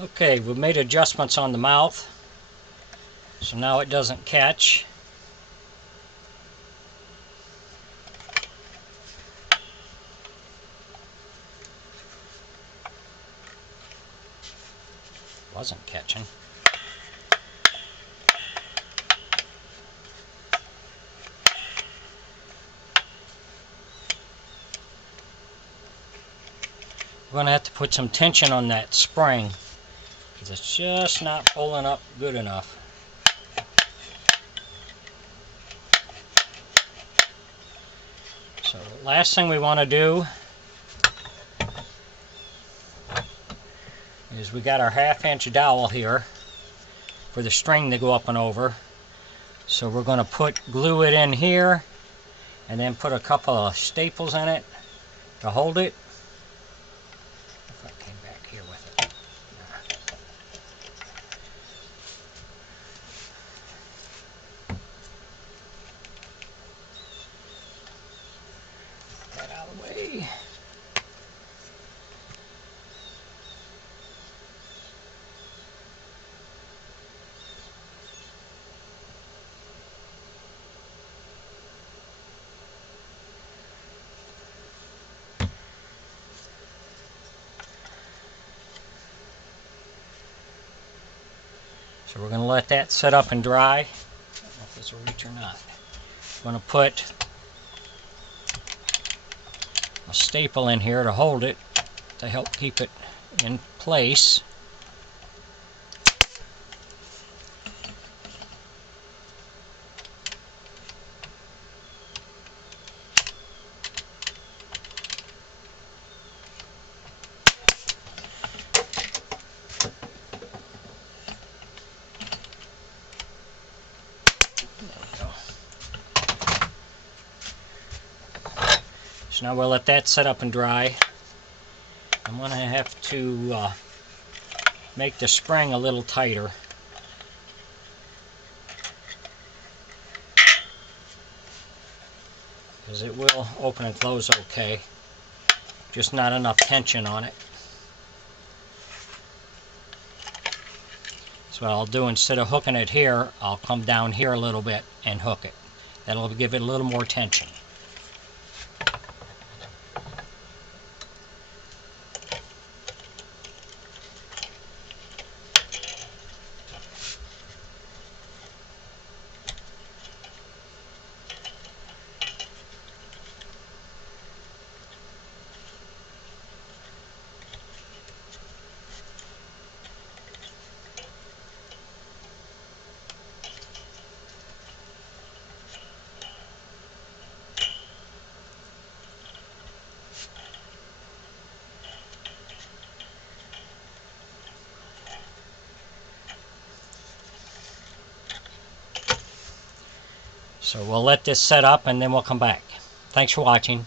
Okay, we've made adjustments on the mouth, so now it doesn't catch. Wasn't catching. We're going to have to put some tension on that spring because it's just not pulling up good enough. So the last thing we want to do is we got our 1/2 inch dowel here for the string to go up and over. So we're going to glue it in here and then put a couple of staples in it to hold it. If I came back here with it. Get that out of the way. So we're going to let that set up and dry. I don't know if this will reach or not. I'm going to put a staple in here to hold it, to help keep it in place. So now we'll let that set up and dry. I'm going to have to make the spring a little tighter. Because it will open and close okay. Just not enough tension on it. So what I'll do, instead of hooking it here, I'll come down here a little bit and hook it. That'll give it a little more tension. So we'll let this set up and then we'll come back. Thanks for watching.